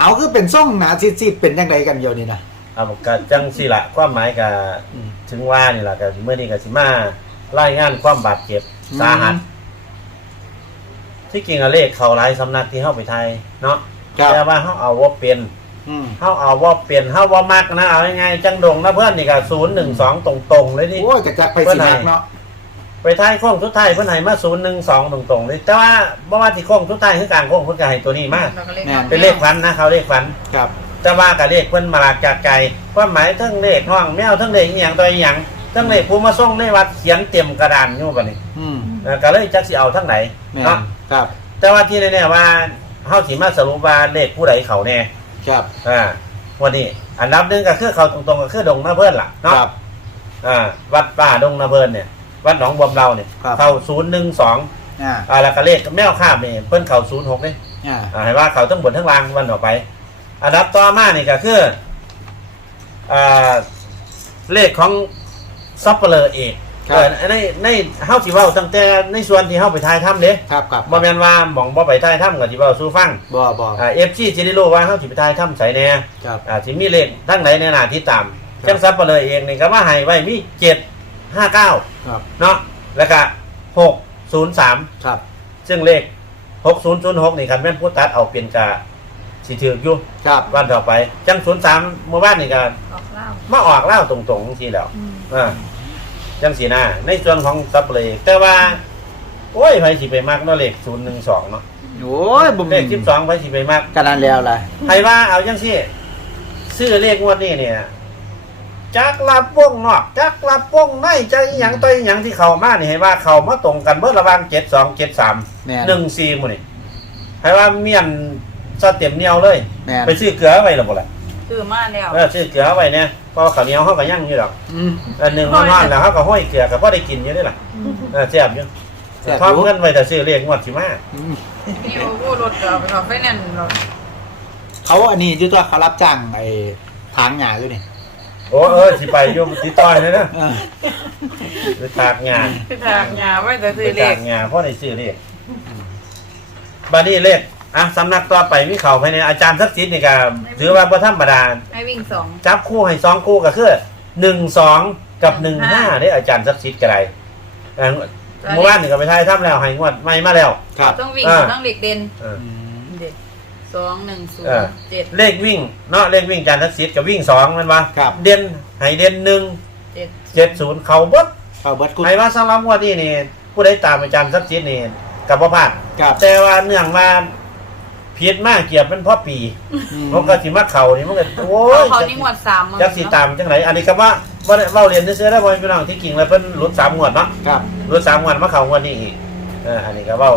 เอาคือเป็นซ่องหนาซีดๆเป็นยังไงกันเดียวนี่นะเอาก็จังสิละความหมายก็อืมถึงว่านี่ล่ะก็เมื่อนี้ก็สิมารายงานความบาดเจ็บสาหัสที่จริงอะเลขเขาหลายสำนักที่เข้าไปไทยเนาะครับแต่ว่าเขาเอาว่าเป็นอืมเขาเอาว่าเปลี่ยนเขาว่ามักนะเอายังไงจังดงนะเพื่อนนี่ก็ศูนย์หนึ่งสองตรงๆเลยนี่ โอ้ยกระจักไปสินักเนาะ ไปท้ายโค้งทุกท้ายเพื่อนให้มาศูนย์หนึ่งสองตรงๆเลยแต่ว่าบ่ว่าที่โค้งทุกท้ายคือกลางโค้งเพื่อนก็ให้ตัวนี้มากเราก็เลขเป็นเลขฟันนะเขาเลขฟัน ครับ แต่ว่ากับเลขเพื่อนมาหลากจากไกลความหมายทั้งเลขห้องแมวทั้งเลขอหย่างตัวอหย่างทั้งเลขผู้มาส่งในวัดเขียนเต็มกระดานอยู่บัดนี้อืมเออก็เลยจักสิเอาทั้งไหนแม่นเนาะครับ แต่ว่าที่แน่ๆว่าเฮาสิมาสรุปว่าเลขผู้ใดเขาแน่ครับอ่าวันนี้อันดับหนึ่งก็คือเขาตรงๆก็คือดงนาเพิ่นล่ะคเนาะ รับ อ่าวัดป่าดงนาเพิ่นเนี่ย วัดหนองบวมเราเนี่ยครับ เข้าศูนย์หนึ่งสองอ่าอ่าแล้วก็เลขแมวข้ามนี่เพิ่นเข้าศูนย์หกนี่อ่าอ่าให้ว่าเขาทั้งบนทั้งล่างวันต่อไป อันดับต่อมานี่ก็คืออ่าเลขของซัปเปอร์เอกครับ เออในในเฮาสิเว้าตั้งแต่ในส่วนที่เฮาไปทายถ้ำเด้ครับครับบ่แม่นว่าหม่องบ่ไปทายถ้ำก็สิเว้าสู่ฟังบ่บ่อ่า FC สิได้รู้ว่าเฮาสิไปทายถ้ำไสแน่ ครับ อ่าสิมีเลขทั้งไหนในหน้าที่ตามครับ จังซับไปเลยเองนี่ก็ว่าให้ไว้มีเจ็ด ห้าเก้าครับเนาะแล้วก็หกศูนย์สามครับซึ่งเลขหกศูนย์ศูนย์หกนี่คันแม่นผู้ตัดเอาเปลี่ยนกะสิถืออยู่ครับวันต่อไป จังศูนย์สามเมื่อวานนี่ก็ออกเล่ามาออกเล่าตรงๆทีแล้วอืมอ่าจังสีหน้าในส่วนของซับเลยแต่ว่า โอ้ยไผสิไปมากเนาะเลขศูนย์หนึ่งสองเนาะโอ้ยบ่เลขสิบสองไผสิไปมาก กันนั้นแล้วล่ะ ใครว่าเอาจังสิซื้อเลขงวดนี้เนี่ย จักรับวงนอกจักรับวงในจักอหย่างตัวอหย่างที่เขามานี่ให้ว่าเขามาตรงกันเบิดระหว่างเจ็ดสองเจ็ดสามแม่นหนึ่งสี่หมดนี่ให้ว่าเมียนสเต็มเหนียวเลย แม่นไปซื้อเกลือไว้หรือเปล่าคือมาแล้วเออซื้อเกลือไว้เนี่ยเพราะข้าวเหนียวเขาก็ยั่งอยู่หรอกอืม อันหนึ่งมันนอนแล้วเขาก็ห้อยเกลือก็พอได้กินอยู่นี่แหละเออแซ่บอยู่แซ่บอยู่ ทอมเงินไว้แต่ซื้อเลขงวดสิมาอืมนี่โอ้โหรถเราไปขอไฟแนนซ์เราเขาอันนี้อยู่ตัวเขารับจ้างไอ้ทางหญ้าอยู่นี่ โอ้เออสิไปอยุ่ติดต่อยเลยนะเออไปตากงานคือทางยาไว้แต่ซื้ไปอเลจาขกงานเพราะในซื้อเลขบานี้เลขอะสำนักต่อไปมีเขาภายในอาจารย์ทักษิณนี่ก็ถือว่าพระธรรมดาให้วิ่งสอง จับคู่ให้สองคู่ก็คือหนึ่งสองกับหนึ่งห้าได้อาจารย์ทักษิณกระไรอะเมื่อวานนี่ก็ไปทายถ้ำแล้วให้งวดไม่มาแล้ว ครับต้องวิ่งอ่า ต้องเด็กเด่นเอออืมเด็ก สองหนึ่งศูนเออย์เจ็ด เลขวิ่งเนาะเลขวิ่งอาจารย์ทักษิณกับวิ่งสองแมันวะครับ เด่นให้เด่นหนึ่งเจ็ดเจ็ดศูนย์เขาเบดเอาเบิดกูให้ว่าสำหรับงวดนี้นี่ผู้ใดตามอาจารย์ทักษิณนี่กับพ่พลาดครับ แต่ว่าเนื่องมาผิดมากเกียบเป็นเพ่อปีอืมมันก็สิมาเข่านี่มันก็โอ้เขายเขานี่งวดสามมั้งจักสิตามจังไหนอันนี้ก็ว่าว่าเว้าเรียนซื้อๆแล้วบ่พี่น้องที่จริงแล้วเพิ่นหลุดสามงวดเนาะครับหลุดสามงวดมาเข่างวดนี้อีกเอออันนี้ก็เว้า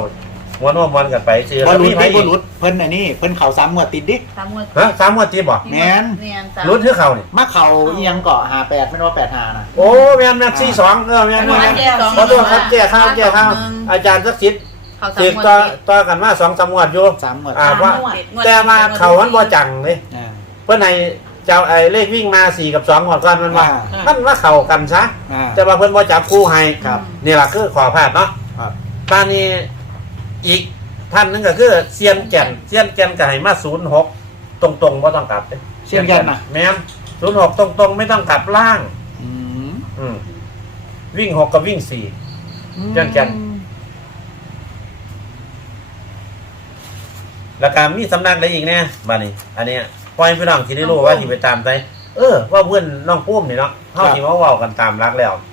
ม้วนๆมวนกันไปซื้อบ่แล้วรุมีดไผไม่อีบ่กรุดเพิ่นอันนี้เพิ่นเขาสามงวดติดดิ สามงวดฮะสามงวดติดบ่แม่น แมนสามหลุดคือเขานี่มาเขาเอียงเกาะ58ไม่นว่า85นะโอ้แม่นแม่น42เออแม่นแม่นแม่นขอโทษครับแก้ข้าวแก้ข้าวอาจารย์ทักษิณเขาสามติดงวดต่อติดต่อกันมา2 3งวดอยู่ สามงวดอ่าสามว่างวดงวดแต่มาเขามันบ่จังเลยอ่าเพื่อนในเจ้าไอ้เลขวิ่งมาสี่กับสองหมดก่อนมันว่าอ่ามันว่าเข่ากันซะ อ่า แต่ว่าเพื่อนว่าจับคู่ให้ครับ นี่แหละคือขอพลาดเนาะครับ ตอนนี้ อีกท่านหนึงก็คือเซียนแก่นเซียนแก่นก็ให้มาศูนย์หกตรงตรงๆไม่ต้องกลับด้เซียนแก่นน่ะ แม่นศูนย์หกตรงตรงๆ ไม่ต้องกลับล่าง อืมอืมวิ่งหกกับวิ่งสี่เซียนแก่น แล้วการมีสำนักอะไรอีกเนี่ยบ้านี้อันเนี้ยปล่อยพี่น้องที่ได้รู้ว่าที่ไปตามใจเออ ว่าเพื่อนน้องปุ้มนี่เนาะเท่าที่ว่าเว้ากันตามรักแล้วอืม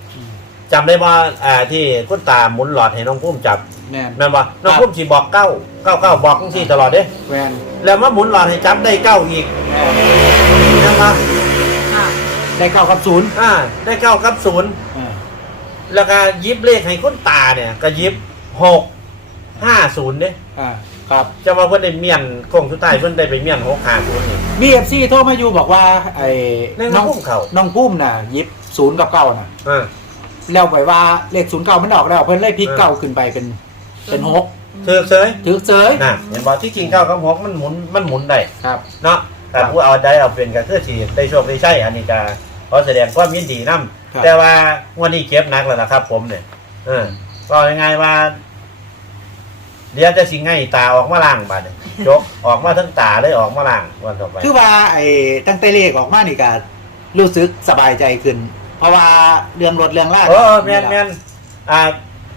จำได้ว่าอ่าที่คุณตาหมุนหลอดให้น้องปุ้มจับแม่นแม่นว่าน้องปุ้มสิบอกเก้าเก้าเก้าบอกทั้งสี่ตลอดเด้แม่นแล้วมาหมุนหลอดให้จับได้เก้าอีกแม่นแม่นว่าอ่าได้เก้ากับศูนย์อ่าได้เก้ากับศูนย์อ่าแล้วก็ยิบเลขให้คุณตาเนี่ย ก็ยิบหกห้าศูนย์เด้อ่าครับ จะว่าเพื่อนได้เมียนโค้งสุดท้ายเพื่อนได้ไปเมียนหกห้าศูนย์นี่มีเอฟซีโทรมาอยู่บอกว่าไอ้เรื่องน้องปุ้มเขา น้องปุ้มน่ะยิบศูนย์กับเก้าน่ะ อ่า แล้วไปว่าเลขศูนย์เก้ามันออกแล้วเพิ่นเลยพลิกเออเก้าขึ้นไปเป็นเป็นหกเธอเซยถือเจยน่ะเห็นบอกที่จริงเก้ากับหกมันหมุนมันหมุนได้ครับ เนาะแต่ครับผู้เอาได้เอาเป็นก็คือสิได้โชคได้ใช่อันนี้ก็ขอแสดงความยินดีนํครับแต่ว่าวันนี้เก็บหนักแล้วนะครับ ผมเนี่ยเออก็ยังไงว่าเดี๋ยวจะสิง่ายตาออกมาล่างบาดเนี่ยจกออกมาทั้งตาเลยออกมาล่างวันต่อไปคือว่าไอ้ตั้งแต่เลขออกมานี่ก็รู้สึกสบายใจขึ้น เพราะว่าเรื่องรถเรื่องลากเออแมนแมนอ่า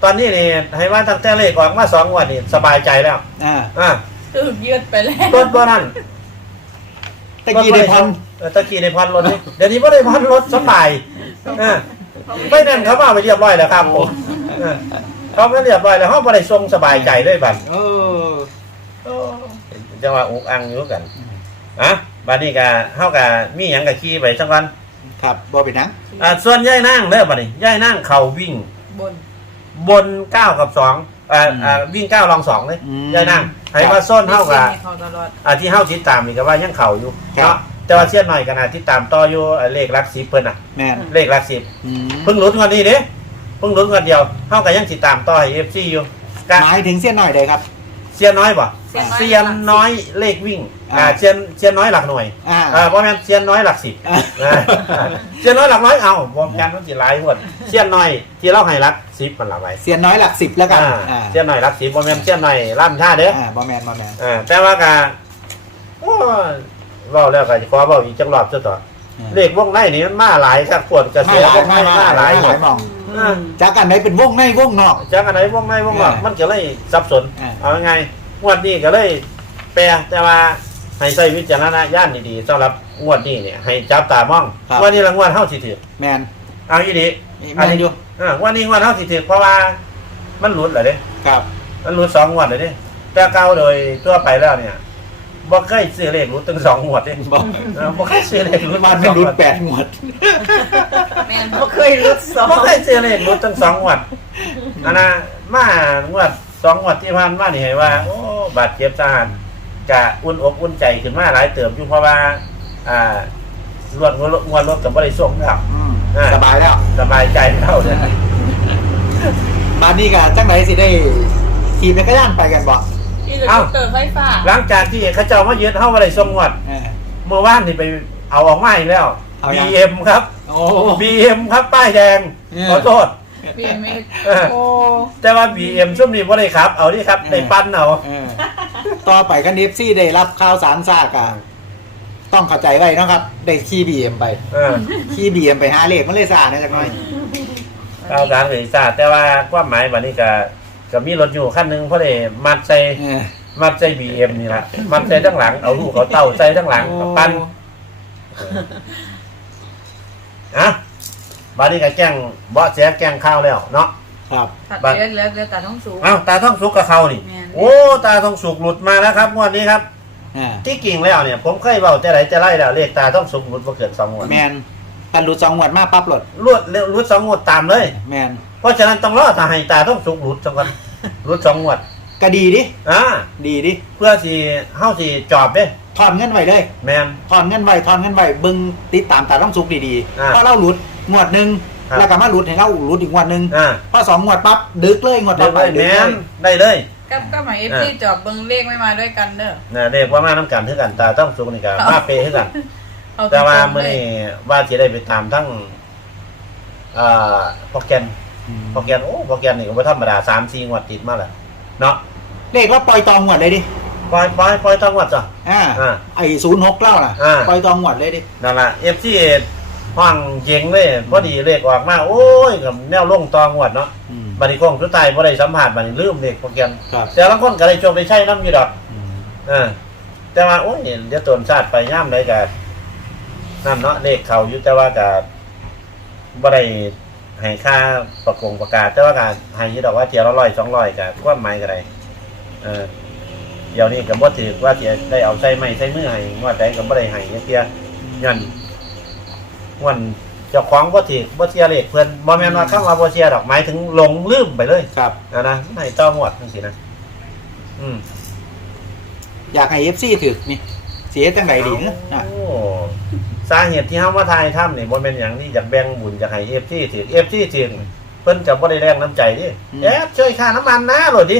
ตอนนี้นี่ให้ว่าตั้งแต่เลขออกมาสองงวันนี่สบายใจแล้วอ่าอ่าถูกยืดไปแล้วรถบ่นั่นตะกี้ได้พรเออตะกี้ได้พรรถนี่เดี๋ยวนี้บ่ได้พรรถสบายเออไม่นั่นเขามาไปเรียบร้อยแล้วครับผมเออเขาไม่เรียบร้อยแล้วเขาบ่ได้ทรงสบายใจเลยบัดเออจังว่าอุกอังอยู่กันอะบัดนี้ก็เฮาก็มีหยังก็ขี่ไปสักวัน ครับบ่เป็นหนังอ่าส่วนย่ายนั่งเด้อบัดนี้ย่ายนั่งเขาวิ่ง บน บนเก้ากับสองอ่าอ่าวิ่งเก้าลองสองเลยอืม ย่ายนั่งให้ว่าส้นเท่ากับให้เขาตลอดอ่าที่เฮาติดตามนี่ก็ว่ายังเข่าอยู่ครับ เนาะแต่ว่าเสี้ยนหน่อยกันนะที่ตามต่ออยู่อ่าเลขหลักสิบเพิ่นน่ะ แม่นเลขหลักสิบอืมเพิ่งหลุดงวันนี้เด้เพิ่งหลุดงวันเดียวเฮาก็ยังติดตามต่อให้ FC อยู่กะหมายถึงเส้นหน่อยเลยครับ เสี้ยนน้อยบ่เสี้เสี้ยยนนน้น้ออยยเลขวิ่ง อ่าอ่าเสี้ยนเสี้ยนน้อยหลักหน่วยอ่า อ่าบ่แม่นเสี้ยนน้อยหลักสิบอ่า อ่าเสี้ยนน้อยหลักร้อยเอาบ่กันมันสิหลายหมดเสี้ยนน้อยที่เราให้หลักสิบมันละไว้เสียนน้อยหลักสิบแล้วกันอ่าอ่าเสี้ยนน้อยหลักสิบบ่แม่นเสี้ยนน้อยล้านท่าเด้อ อ่าบ่แมนบ่แมน อ่าแต่ว่ากะโอ้ยเว้าแล้วก็จะขอเว้าอีกจังรอบซะต่อเลขวงในนี่มันมาหลายครับปวดกระไม่เสียหลายวงในไม่หมาลายหลายไม่หลายมองอ่าจากกันไหนเป็นวงในวงนอก จังอันไหนวงในวงนอกอ่ามัมันก็เลยสับสนอ่า เอาไงงวดนี้ก็เลย แปลแต่ว่า ให้ใช้วิจารณญาณดีๆสำหรับงวดนี้เนี่ย ให้จับตามองครับวันนี้ละงวดเฮาสิถือแมนเอาอีดีแมนอยู่อ่าวันนี้งวดเฮาสิถือเพราะว่ามันหลุดเหรอเด้ครับ มันหลุดสองงวดเลยเด้แต่เก่าโดยทั่วไปแล้วเนี่ยบ่เคยซื้อเลขหลุดถึงสองงวดเด้บอกเออบ่เคยซื้อเลขหลุดมันไม่รุดแปดหมวด แม่นบ่เคยรุดสองบ่เคยซื้อเลขหลุดถึงสองงวดอันน่ะมางวดสองงวดที่ผ่านมานี่ให้ว่า โอ้บาดเจ็บสาหัส กะอุ่นอกอุ่นใจขึ้นมาหลายเติมอยู่เพราะว่า อ่ารวดงวดงวดรถกับบ่ได้ส่งครับอืมอ่าสบายแล้ว สบายใจเท่าเนี่ยมานี่ก็จังไหนสิได้ขี่จักรยานไปกันบ่ที่เหลือเติมไฟฟ้าหลังจากที่เขาเจ้ามายึดเฮาบ่ได้ส่งงวดเออ เมื่อวานนี่ไปเอาออกมาอีกแล้ว เอายัง BM ครับ โอ้ BM ครับป้ายแดงเออ ขอโทษ บีไม่เออ โอ้ แต่ว่า BM ช่วงนี้บ่ได้ครับ เอาดิครับเออได้ปั้นเอา เออต่อไปกันเอฟซีได้รับข่าวสารซากอะต้องเข้าใจไว้เนาะครับ ได้ขี่บีเอ็มไปเออขี่บีเอ็มไปหาเลขมันเลยซาเนี่ยจักหน่อยข่าวสารเคยทราบแต่ว่าความหมายบัดนี้ก็ก็มีรถอยู่คันหนึงเพราะได้มัดใส่เออมัดใส่ BM นี่ล่ะมัดใส่ทั้งหลังเอาลูกเอาเต้าใส่ทั้งหลังกับปั้นอะ บัดนี้ก็แจ้งเบาะแสแจ้งข่าวแล้วเนาะ ครับตัดบัตรเลือดแล้วเลือดตาต้องสูง เอ้าตาท่องสุกกับเขานี่ แม่น โอ้ตาท่องสุกหลุดมาแล้วครับงวดนี้ครับ อ่าที่กิ่งแล้วเนี่ย ผมเคยเบาแต่ไหนจะไล่แล้วเลขตาต้องสุกหลุดมาเกิดสองงวดแมนกันรูดสองหวดมาปั๊บหลดรวดเร็วรุดสองงวดตามเลย แมนเพราะฉะนั้นต้องรอถ้าให้ตาต้องสุกหลุดจังกันรุดสองงวดก็ดีดิ อ่าดีดิเพื่อสิเฮาสิจอบเด้ถอนเงินไว้เลยแมน ถอนเงินไว้ถอนเงินไว้เบึงติดตามตาต้องสุกดีอ่าๆพอเราหลุด งวดหนึ่งครับ แล้วก็มาหลุดให้เราหลุดอีกงวดหนึ่งอ่าพอสองงวดปั๊บดึกเลยงวดได้ต่อไปเลยดึแมกเลนยได้เลยก็ก็หมายเอฟซีจอบเบิ้งเลขไม่มาด้วยกันเด้อ นะเลขว่ามาน้ำกันเท่ากันตาต้องสุกนี่ก็ครับมาเปย์เท่ากัน เอาตรแต่งๆว่าเลมื้อยนี้ว่าสิได้ไปตามทั้งอ่าโปรแกรมโปรแกรมโอ้โปรแกรมนี่ก็บ่ธรรมดาสามสี่งวดติดมาแล้วเนาะเลขเราปล่อยตองงวดเลยดิปล่อยปล่อยปล่อยต้องงวดจ้ะ อ่าอ่าไอ้ศูนย์หกเล่าน่ะอ่า ปล่อยตองงวดเลยดินั่นล่ะ FC ห้องเจ๋งเลยพอดีเลขออกมาโอ้ยกับแนวลงตองวดเนาะอืม บัดนี้คงสุดท้ายบ่ได้สัมผัสบัดนี้ลืมเลขโปรแกรมครับแต่ละคนก็ได้โชคได้ใช้นำอยู่ดอกอืมอ่าแต่ว่าโอ้ยเดี๋ยวตนชาติไปย่ามใดก็นั่นเนาะเลขเขาอยู่แต่ว่าก็บ่ได้ให้ค่าประกงประกาศ แต่ว่าก็ให้อยู่ดอกว่าเที่ยวละ100 200ก็ความหมายก็ได้เออเดี๋ยวนี้ก็บ่ถือว่าจะได้เอาใส่ไม้ใส่มือให้งวดใดก็บ่ได้ให้จังเที่ยย้อน งวนเจ้าของบ่ถือบ่เสียเลขเพิ่นบ่แม่นว่าคำว่าบ่เสียดอกหมายถึงหลงลืมไปเลยครับ นะนะให้ต้องงวดจังซี่นะอืมอยากให้เอฟซีถึกนี่เสียจังไหนดีเนอะอะโอ้สาเหตุที่เฮามาทายถ้ำนี่บ่แม่นหยังที่อยากแบ่งบุญอยากให้ FT ถือ FT ถือเพิ่นจะบ่ได้แรงน้ำใจดิแอดช่วยค่าน้ำมันนะโหลดดิ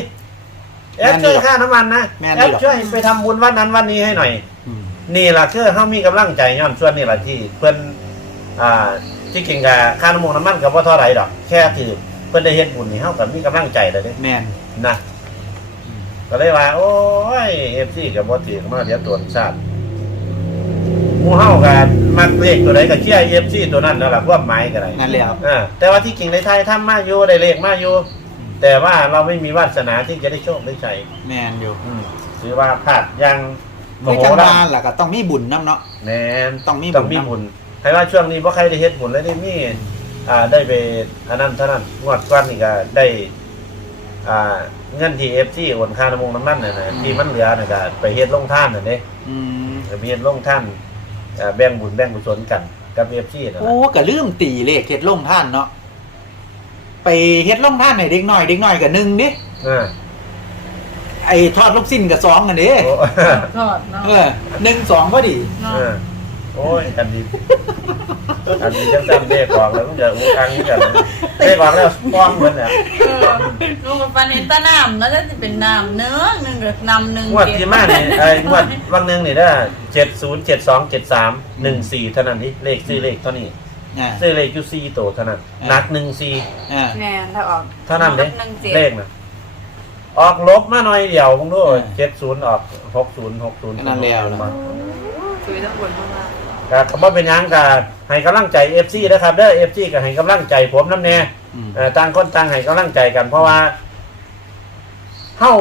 แอดช่วยค่าน้ำมันนะแอดช่วยไปทำบุญวันนั้นวันนี้ให้หน่อย อืมนี่ล่ะคือเฮามีกำลังใจย้อนส่วนนี่ล่ะที่เพิ่น อ่าที่กินกับค่าน้ำมันน้ำมันก็บ่เท่าไหร่ดอก แค่ถือเพิ่นได้เฮ็ดบุญนี่เฮาก็มีกำลังใจแล้วเด้แมนนะก็เลยว่า โอ้ยเอฟซีกับบ่ถือมาเดี๋ยวตัวชาติหมู่เฮากันมักเลขตัวใดก็เชื่อเอฟซีตัวนั้นนั่นล่ะความหมายก็ได้นั่นแหละอ่าแต่ว่าที่จริงในไทยทำมาอยู่ได้เลขมาอยู่ แต่ว่าเราไม่มีวาสนาที่จะได้โชคได้ชัยแมนอยู่อืมถือว่าพลาดอยังโมคือโหจังละหวะล่ะก็ต้องมีบุญนํเนาะแน่นต้องมีบุญต้องมีบุญ ใครว่าช่วงนี้บ่ใครได้เฮ็ดบุญแล้วได้มีอ่าได้ไปอันนั้นเท่านั้นงวดก่อนนี่ก็ได้อ่าเงินที่ FC โอนค่าน้ำมงน้ำมันน่ะนะที่มันเหลือน่ะก็ไปเฮ็ดลงท่านน่ะเด้อืมไปเฮ็ดลงท่านอ่าแบ่งบุญแบ่งกุศลกันกับ FC นั่นโอ้ล่ะก็ลืมตีเลขเฮ็ดลงท่านเนาะไปเฮ็ดลงท่านให้เด็กน้อยเด็กน้อยก็หนึ่งดิอ่าไอ้ทอดลูกสิ้นก็สองกันเด้โอ้ ทอดเนาะเออหนึ่งสองพอดีเนาะเออ โอ้ยกันดีกันดีจังซั่นเลขออกแล้วมันจะอู้อังนี่กันเลขออกแล้วป้องเหมือนเนี่ยเออลูกกับฟันเห็นแตาน้ำแล้วจะเป็นน้ำเนื้อหนึ่งกับน้ำหนึ่งงวดที่มาเนี่ยไอ้งวดวันหนึ่งนี่ได้เจ็ดศูนย์เจ็ดสองเจ็ดสามหนึ่งสี่เท่านั้นนี่เลขซื้อเลขเท่านี้อ่าซื้อเลขอยู่สี่ตัวเท่านั้นอ่าหนักหนึ่งสี่อ่าแน่ถ้าออกเท่านั้นเด้หนึ่งเจ็ดเลขนะออกลบมาหน่อยเดียวมึงดูอ่าเจ็ดศูนย์ออกหกศูนย์หกศูนย์นั่นแล้วนะคุยทั้งบนทั้งล่าง ครับคำว่าเป็นหยังกับให้กำลังใจเอฟซีนะครับเด้อเอฟซีก็ให้กำลังใจผมน้ำแน่อืมเอ่อต่างคนต่างให้กำลังใจกัน เพราะว่าเฮา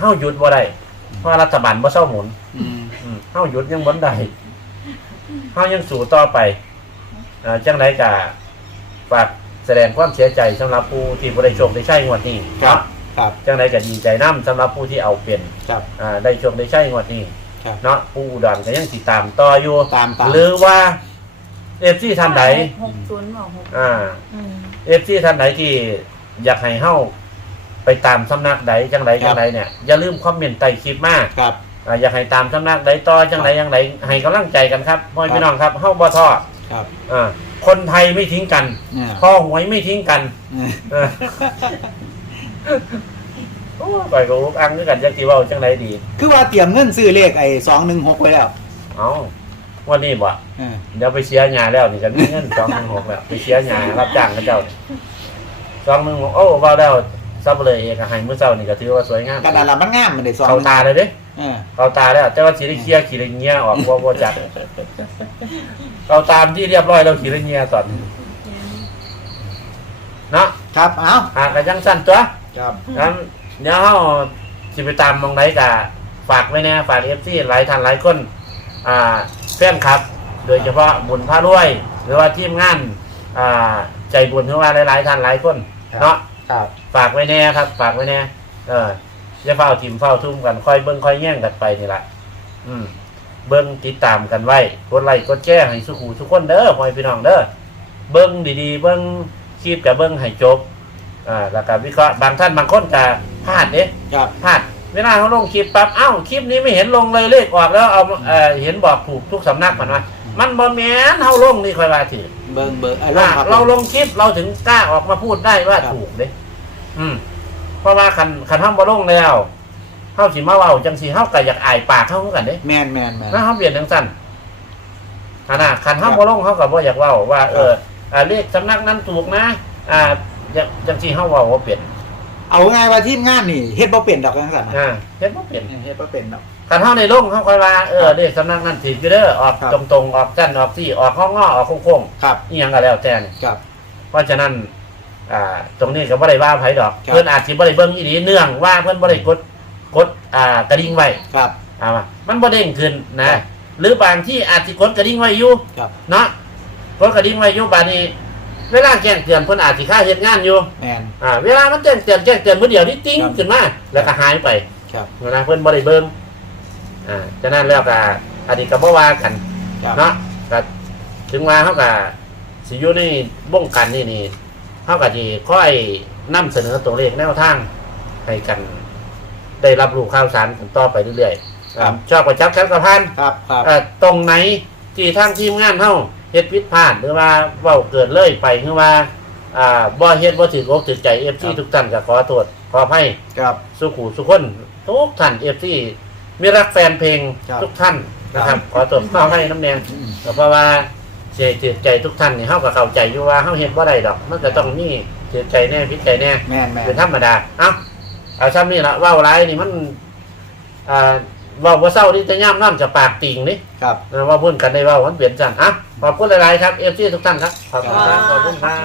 เฮาหยุดบ่ได้เพราะว่ารัฐบาลบ่เศร้าหมุน อืมอืมเฮาหยุดยังบ่ได้เฮายังสู้ต่อไปอ่าจังไดก็ฝากแสดงความเสียใจสำหรับผู้ที่บ่ได้โชคได้ใช้งวดนี้ครับเนาะครับ จังไดก็ดีใจนํสำหรับผู้ที่เอาเปลี่ยนครับ อ่าได้โชคได้ใช้งวดนี้ ครับ เนาะผู้อุดรก็ยังติดตามต่ออยู่ ตามตาม หรือว่า FC ท่านใดหกศูนย์บอกหกอ่าอืม FC ท่านใดที่อยากให้เฮาไปตามสำนักใดจังไดจังไดเนี่ย อย่าลืมคอมเมนต์ใต้คลิปมาครับอ่าอยากให้ตามสำนักใดต่อจังไดจังไดให้กำลังใจกันครับพ่อครับพี่น้องครับเฮาบ่ท้อครับอ่าคนไทยไม่ทิ้งกันเนี่ยพ่อหวยไม่ทิ้งกัน เออเออโอ้ ไปกับอุกอังด้วยกันจักสิเว้าจังไดดี คือว่าเตรียมเงินซื้อเลขไอ้สองหนึ่งหกไว้แล้วเอ้าวันนี้บ่เออเดี๋ยวไปเสียหญ้าแล้วนี่กันมีเงิน216แล้วไปเสียหญ้ารับจ้างเขาเจ้า216โอ้เว้าแล้วซับเลยเอกให้มื้อเช้านี่ก็ถือว่าสวยงามกระดาษละมันงามมันได้สองเข้าตาเลยเด้เออเข้าตาแล้วแต่ว่าสิได้เคลียร์ขี้ระเงียออกบ่บ่จักเอาตามที่เรียบร้อยแล้วขี้ระเงียตอนเนาะครับเอ้าหากระยังสั้นตัวครับงั้น เดี๋ยวเฮาสิไปตามมองไหนกะฝากไว้แน่ฝาก FC หลายท่านหลายคนอ่าแฟนครับ โดยเฉพาะบุญพระรวย หรือว่าทีมงานอ่าใจบุญของเราหลายๆท่านหลายคนเนาะครับ ฝากไว้แน่ครับ ฝากไว้แน่เอออย่าเฝ้าทิมเฝ้าทุ่มกันค่อยเบิ้งค่อยแย่งกันไปนี่แหละอืม เบิ้งติดตามกันไว้กดไลค์กดแชร์ให้สุขูทุกคนเด้อพ่อแม่พี่น้องเด้อเบิ้งดีๆ เบิ้งคลิปกับเบิ้งให้จบอ่าแล้วก็วิเคราะห์บางท่านบางคนก็ พลาดเด้ครับพลาดเวลาเขาลงคลิปปั๊บเอ้าคลิปนี้ไม่เห็นลงเลยเลขออกแล้วเอาเอ่อเห็นบอกถูกทุกสำนักมันว่ามันบ่แม่นเฮาลงนี่ค่อยว่าถือเบิ่งเบิ่งไอ้ลงว่าครับเราลงคลิปเราถึงกล้าออกมาพูดได้ว่าครับถูกเด้อืมเพราะว่าคันคันห้ามบ่ลงแล้วเฮาสิมาเว้าจังสิเฮาก็อยากอายปากเฮาคือกันเด้แมนแมนแมนถ้าเฮาเปลี่ยนจังซั่นอันน่ะคันห้ามบ่ลงเฮาก็บ่อยากเว้าว่า เอออ่าเลขสำนักนั้นถูกนะ อ่าจังจังสิเฮาเว้าบ่เปลี่ยน เอาง่ายว่าทีมงานนี่เฮ็ดบ่เป็นดอกจังซั่นน่ะอ่าเฮ็ดบ่เปลี่ยนเฮ็ดบ่เป็นดอก คันเฮาในลงเฮาค่อยว่าเออเลขสำนักนั้นผิดอยู่เด้อออกครับ ตรงๆออกจั่นออกที่ออกงอๆออกโค้งครับ ๆอีหยังก็แล้วแต่นี่ครับ เพราะฉะนั้นอ่าตรงนี้ก็บ่ได้ว่าไผดอก ครับ เพิ่นอาจสิบ่ได้เบิ่งอีหลีเนื่องว่าเพิ่นบ่ได้กดกดอ่ากระดิ่งไว้ครับ อ่าว่ามันบ่เด้งขึ้นนะหรือบางที่อาจสิกดกระดิ่งไว้อยู่ครับ เนาะกดกระดิ่งไว้อยู่บาดนี้ เวลาแจ้งเตือนเพิ่นอาจสิค่าเฮ็ดงานอยู่แมน อ่าเวลามันแจ้งเตือนแจ้งเตือนมื้อเดียวนี่ติ้งครับ ขึ้นมาแล้วก็หายไปครับนะเพิ่นบ่ได้เบิ่งอ่าฉะนั้นแล้วก็อันนี้ก็บ่ว่ากัน ครับเนาะก็ถึงว่าเฮาก็สิอยู่ในวงการนี่นี่เฮาก็สิค่อยนำเสนอตัวเลขแนวทางให้กัน ได้รับรู้ข่าวสารกันต่อไปเรื่อยๆครับ ชอบประจับแคปกระพันครับครับเอ่อตรงไหนที่ทางทีมงานเฮาเฮ็ดผิดพลาดหรือว่าเว้าเกิดเลยไปหรือว่า อ่าบ่เฮ็ดบ่ถืออกถือใจ FC ทุกท่านก็ขอโทษขออภัยครับ สุขูสุขคนทุกท่าน FC มีรักแฟนเพลงครับ ทุกท่านนะคครัรับบขอโทษขออภัยน้ำแดงอืมเพราะว่าเสียจิตใจทุกท่านนี่เฮาก็เข้าใจอยู่ว่าเฮาเฮ็ดบ่ได้ดอก มันก็ต้องมีเสียใจแน่พิดใจแน่ แมนแมนเป็นธรรมดา เอ้า เอาซ้ำนี่ละเว่าไรนี่มันอ่า เว่าว่าเศร้านี่จะย่ำน้ำจะปากติ่งนี่ครับเออว่าพูดกันได้เว่ามันเปลี่ยนจันอะขอบคุณหลายๆครับเอฟซีทุกท่านครับขอบคุณครับขอบคุณครับ